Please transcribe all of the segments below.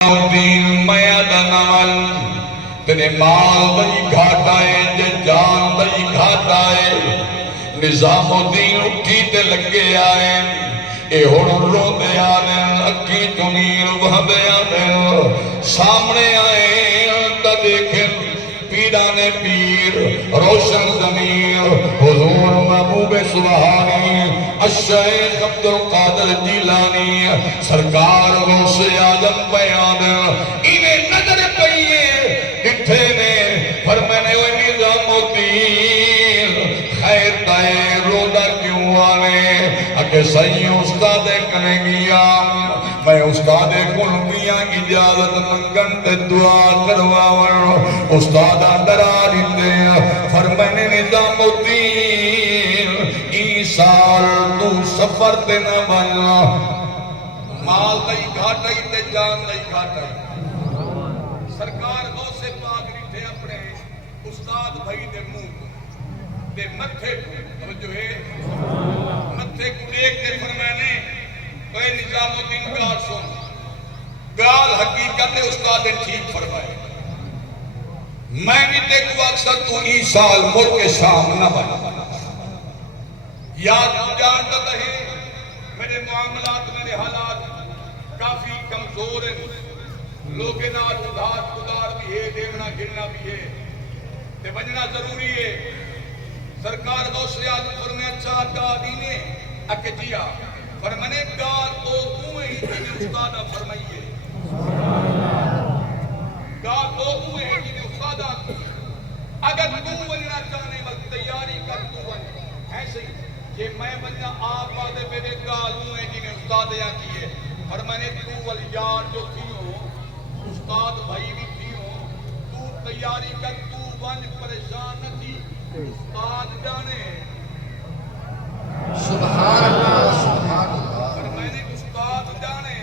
دین میا دنال تیرے مال دئی گھاٹا ہے جے جان دئی گھاٹا ہے نظام الدین اٹھی تے لگے آئے اے ہن رو دے آنے اکی چنیر بہدے آنے سامنے آئے تا دیکھیں پیران پیر روشن ضمیر حضور محبوب سبحانی الشیخ عبدالقادر جیلانی سرکار غوث اعظم بیان انہیں نظر پئیے اتھے نے فرمانے وہ نظام الدین خیر دائے رودا کیوں آنے اکے صحیح استاد کنے گیا میں استاد قلبیاں اجازت منگن تے دعا کرواؤں استاد اندرا دیتے فرمانے نظام الدین ای سال تو سفر تے نہ بنا مال دئی گھاٹائی تے جان دئی گھاٹائی سرکار غوث پاک ریٹھے اپنے استاد بھائی دے منہ دے متھے کو جو ہے متھے کو دیکھ تے فرمانے اے نظام الدین گال سن گال حقیقت استاد ٹھیک فرمائے میں بھی دیکھو اکثر تو ای سال ملک شام نہ بنا یاد جانتا رہے میرے معاملات میرے حالات کافی کمزور ہیں لوگ نال ادھار بھی ہے دیونا گرنا بھی ہے تے بجنا ضروری ہے سرکار غوث اعظم فرمایا اچھا کا دینے اکے جیا فرمانے گال تو اوہ ہی جنہیں استادہ فرمائیے گال تو اوہ ہی جنہیں استادہ اگر تو بننا چاہنے وقت تیاری کر تو بن ایسے ہی کہ میں بننا آپ آدھے میرے گال اوہ ہی جنہیں استادہ کیے فرمانے تو ولیان جو تھی ہو استاد بھائی بھی تھی ہو تو تیاری کر تو بن پریشان نہ تھی استاد جانے سبحان اللہ سبحان اللہ فرمانے استاد جانے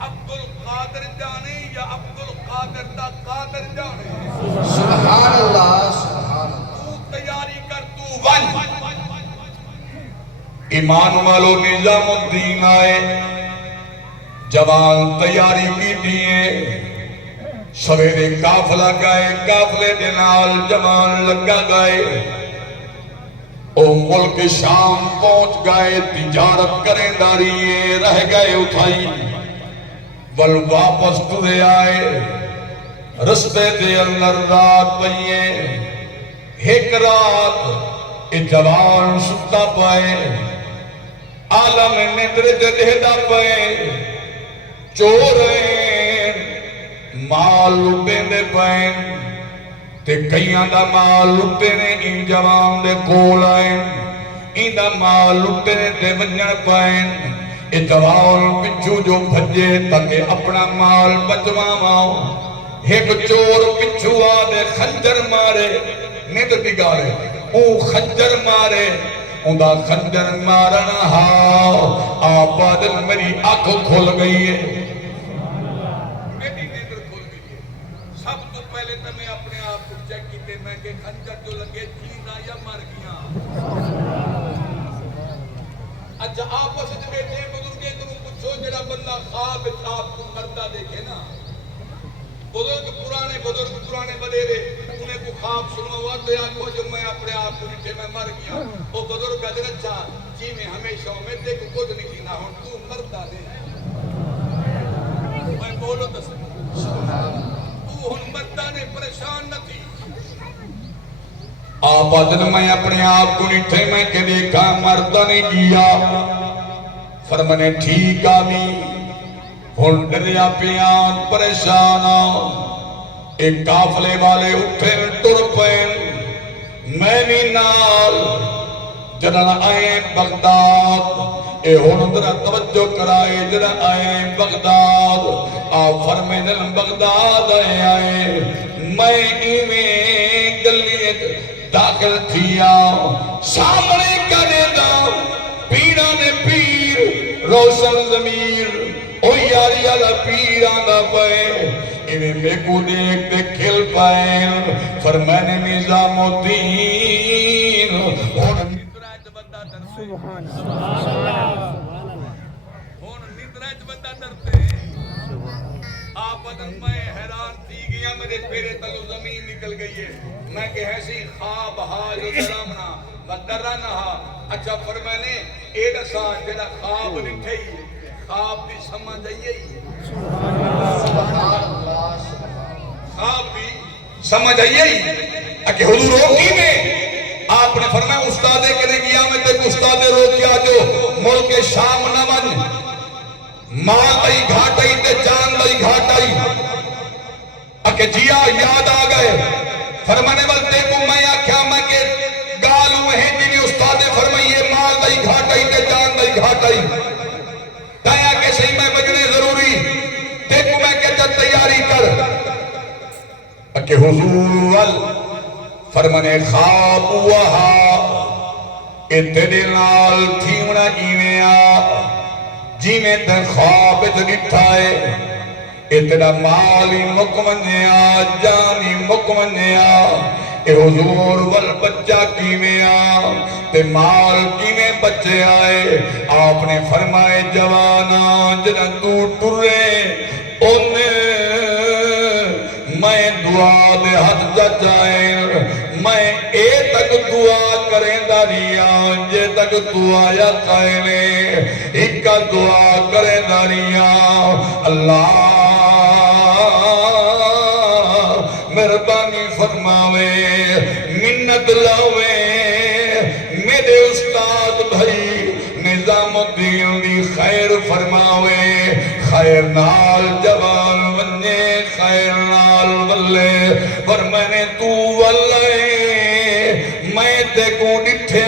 عبدالقادر جانے یا عبدالقادر دا قادر جانے سبحان اللہ سبحان اللہ تو تیاری کر تو ون ایمان والو نظام الدین آئے جوان تیاری کی دیئے سویرے کافلہ گئے کافلے دنال جوان لگا گئے او ملک شام پہنچ گئے تجارت کریں داریے رہ گئے اٹھائی ول واپس ترے آئے رستے دے اندر رات پئیے ایک رات اے جوان ستا پائے عالم ندر جدہدہ پائے چوریں مال لٹیں دے پائیں تے کئیاں دا مال لٹے نے ان جوان دے کول آئیں ان دا مال لٹے نے تے ونجن پائیں اے جوان پچھو جو بھجے تاکہ اپنا مال بچوا ماؤ ایک چور پچھو آدھے خنجر مارے نیت بگارے او خنجر مارے ان دا خنجر مارنا ہاؤ آباد میری آنکھ کھول گئی ہے میری نیندر کھول گئی ہے سب تو پہلے تو میں اپنے آپ کو چیک کیتے میں کہ خنجر جو لگے تھینا یا مر گیا اچھا آپس سے بیٹھے بزرگے تمہیں پوچھو جڑا بندہ خواب آپ کو مردہ دیکھے نا بزرگ پرانے بدیرے انہیں کو خواب سنو ہوا تو یا کو جو میں اپنے آپ کو نیچے میں مر گیا وہ بزرگ ادھر اچھا جی میں ہمیشہ امیدے کو خود نہیں نہ ہوں تو مردہ دے میں بولو تو تو ہن مردہ نے پریشان نہ تھی آپ ادھر میں اپنے آپ کو نیچے میں کہ دیکھا مردہ نے کیا فرمانے ٹھیک آمی ہن ڈریا پیان پریشان ایک کافلے والے اٹھے ٹر پین میں بھی نال جنن آئے بغداد اے ہن در توجہ کرائے جنن آئے بغداد آپ فرمین بغداد آئے میں ایمیں گلیت داخل تھیا سامنے کرے دا پیران پیر روشن ضمیر او یاری اللہ پیران دا پائے انہیں میں کو دیکھتے کھل پائے فرمانے نظام الدین ہون ندرائج بندہ درتے ہون ندرائج بندہ درتے آپ میں حیران تھی گیا میرے پیرے تلو زمین نکل گئی ہے میں کہ ایسی خواب حال درامنا ودرانہ اچھا فرمانے اے دسا جڑا خواب نٹھے خواب دی سمجھ آئی خواب بھی سمجھ آئی کہ حضور روکی میں آپ نے فرمایا استاد کنے گیا میں تے استاد روکیا جو ملک شام نہ من مال آئی گھاٹ آئی تے جان آئی گھاٹ آئی کہ جیا یاد آ گئے فرمانے وال دیکھو میں آکھیا میں کہ گالوں ہیں جنہیں استاد فرمائیے مال آئی گھاٹ آئی تے جان آئی گھاٹ آئی تایا کہ صحیح میں بجنے ضروری دیکھو میں کہتا تیاری کر کہ حضور وال فرمانے خواب وہا اتنے نال تھیمنا جیویا جی میں تے خواب اتنٹھائے اتنا مالی مکمنیا جانی مکمنیا اے حضور والبچہ کیویا تے مال کیوے بچے آئے آپ نے فرمائے جوانا جنہ تو ٹرے انہیں میں دعا دے ہاتھ جائیں میں اے تک دعا کریں داریاں جے تک دعا یا قائلے ایک کا دعا کریں داریاں اللہ مہربانی فرماوے منت لاوے میرے استاد بھائی نظام الدین دی خیر فرماوے خیر نال جوان بننے خیر نال بلے پر میں نے تو واللے میں تے کو ڈٹھے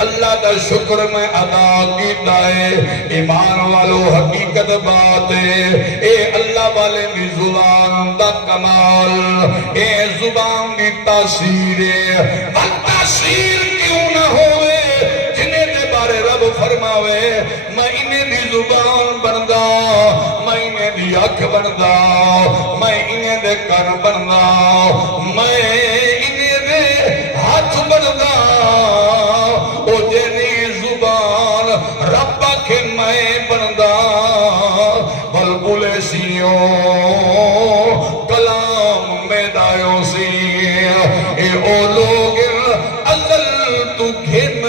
اللہ دا شکر میں ادا کیتا ہے ایمان والو حقیقت بات ہے اے اللہ والے بھی زبان دا کمال اے زبان دی تاثیر ہے تاثیر کیوں نہ ہوئے جنہیں دے بارے رب فرماوے میں انہیں دی زبان بندا میں انہیں دی اکھ بندا میں انہیں دے کن بندا میں انہیں دے ہاتھ بندا او جنی زبان رب کے میں بندا بلبلے سیوں کلام میں دایوں سی اے او لوگ ازل تو گھن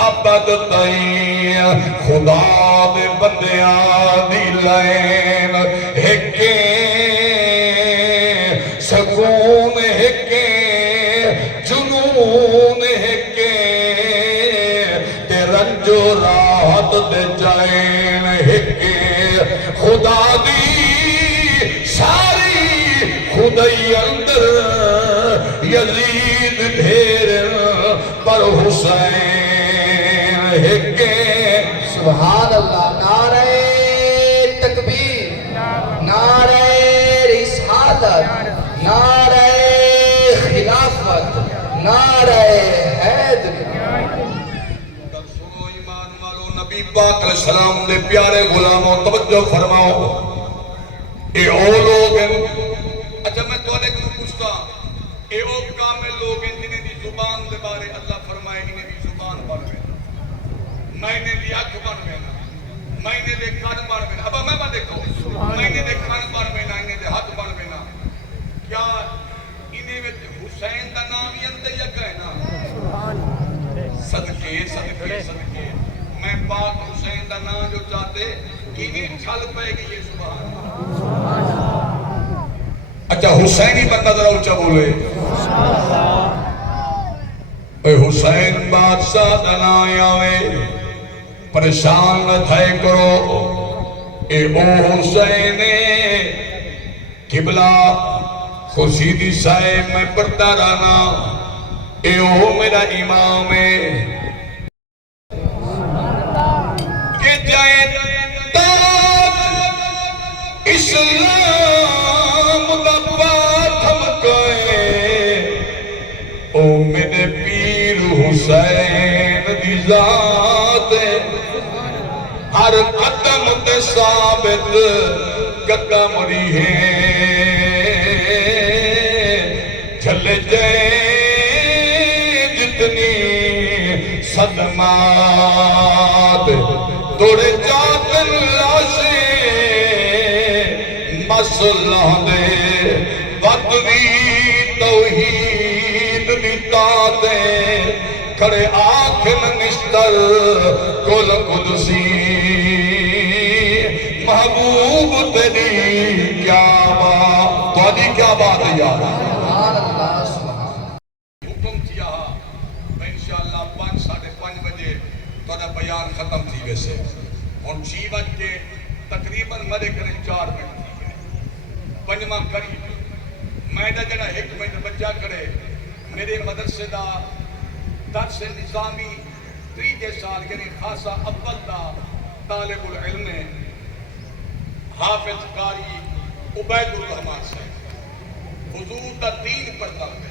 ابد تائیں خدا دے بندیاں دی لائن ہکے سکون ہکے جنون ہکے تے رنج و راحت دے جائن ہکے خدا دی ساری خدای اندر یزید ڈھیر پر حسین ہکے سبحان اللہ نعرہ تکبیر نعرہ رسالت نعرہ خلافت نعرہ حیدر سنو ایمان والو نبی پاک علیہ السلام دے پیارے غلاموں توجہ فرماؤ اے او لوگ ہیں اچھا میں تو کو پوچھتا اے او کامل لوگ ہیں جنہیں دی زبان دے بارے اللہ فرمائے انہیں دی زبان بن گئے میں نے دی آنکھ بن گئے میں نے دے کان بن گئے اب میں دیکھو میں نے دے کان بن گئے انہیں دے ہاتھ بن گئے کیا انہیں میں حسین دا نام ہی اندر یک ہے نا صدقے صدقے صدقے میں پاک حسین دا نام جو چاہتے انہیں چھل پہ گئی ہے سبحان اچھا حسینی بندہ ذرا اچھا بولے اے حسین بادشاہ دا نام آوے پریشان نہ تھائے کرو اے او حسین قبلہ خورشیدی صاحب میں پڑھتا رہنا اے او میرا امام ہے کہ جائے تاج اسلام دا پاتھم کائے او میرے پیر حسین دی ذات ہر قدم تے ثابت قدم ری ہے چلے جائے جتنی صدمات توڑے جاتن لاشیں مسلح دے بدوی توحید دیتا دے کھڑے آنکھن نشتر کل قدسی محبوب تیری کیا بات تو کیا بات ہے یار سبحان اللہ سبحان حکم کیا میں انشاءاللہ 5:30 بجے تو بیان ختم تھی ویسے اور 6 بجے تقریباً مرے کریں 4 منٹ تھی گئے پنجمہ قریب میں دا جڑا 1 منٹ بچہ کرے میرے مدرسے دا درس نظامی 3 سال یعنی خاصا اول دا طالب العلم حافظ قاری عبید الرحمان صاحب حضور دا دین پڑھتا ہے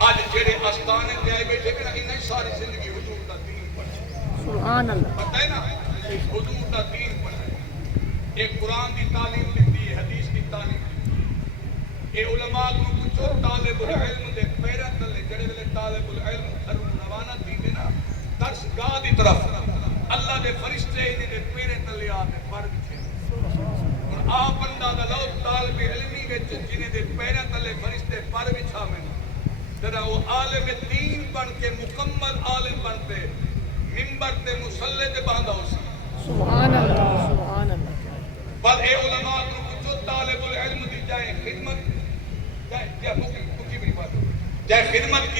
آج جڑے آستانے تے آئے بیٹھے کہ انہیں ساری زندگی حضور دا دین پڑھا سبحان اللہ پتہ ہے نا حضور دا دین پڑھا ایک قرآن دی تعلیم دیتی ہے حدیث دی تعلیم دیتی ہے اے علماء کو پوچھو طالب العلم دے پیرا تلے جڑے ویلے طالب العلم گھروں روانہ تھی دے نا درس گاہ دی طرف اللہ دے فرشتے انہیں دے پیرے تلے آتے پڑھ بچھے اور آپ اندازہ لو طالب علمی وچ جنہیں دے پیرا تلے فرشتے پڑھ بچھا میں تیرا وہ عالم دین بن کے مکمل عالم بنتے منبر تے مصلی تے باندھا ہو سی سبحان اللہ سبحان اللہ پر اے علماء کو کچھ طالب العلم دی جائے خدمت جائے مکی بھی بات جائے خدمت